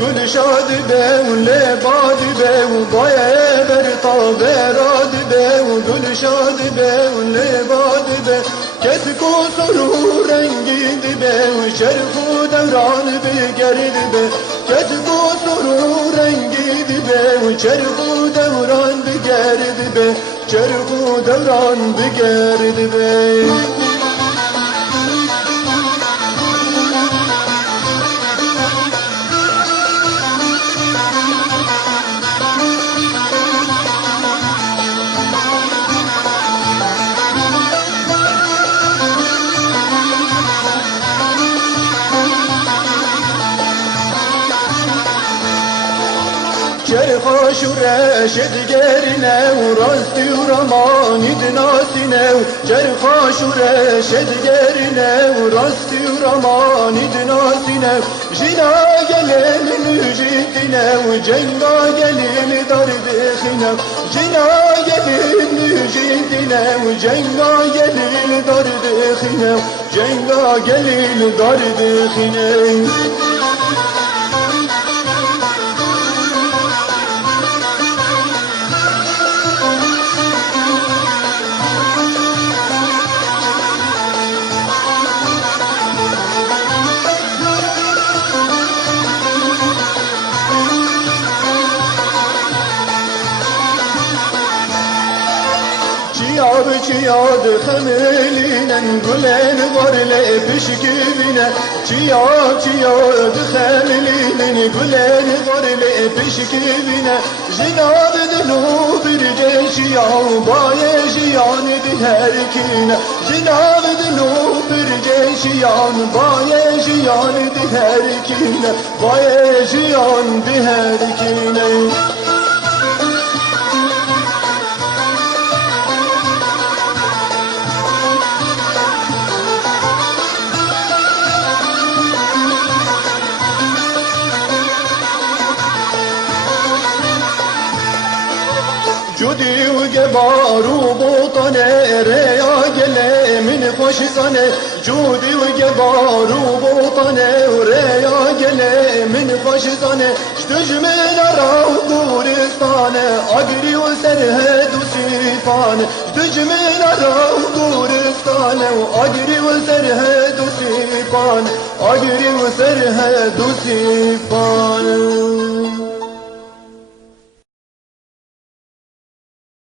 گل شاد به لباد به بای بر تابراد به گل شاد به لباد به کس کو سرور رنگید به شرف و دوران بگرد به کس کو سرور رنگید به شرف و دوران بگرد به شرف و دوران بگرد به چرخاش و رشد گرینه و راستی و رمانی دناسینه و چرخاش و رشد گرینه و راستی و رمانی دناسینه جینا گلین نجیتینه و جنگا گلین درد خینه جینا گلین نجیتینه و جنگا گلین درد خینه جنگا گلین درد خینه چیاد خملینن گلن وارل پشکبینه چیاد خملینن گلن وارل پشکبینه جناب دلو برجشیا بای جیان دهرکینه جناب دلو برجشیان بای جیان دهرکینه بای جیان دهرکینه جودی و گبارو بوطنه ریا گله من خوش زنه جودی و گبارو بوطنه ریا گله من خوش زنه دجمن را گورستانه اگری و سرهد و سیفانه دجمن را گورستانه اگری و سرهد و سیفانه اگری و سرهد و سیفانه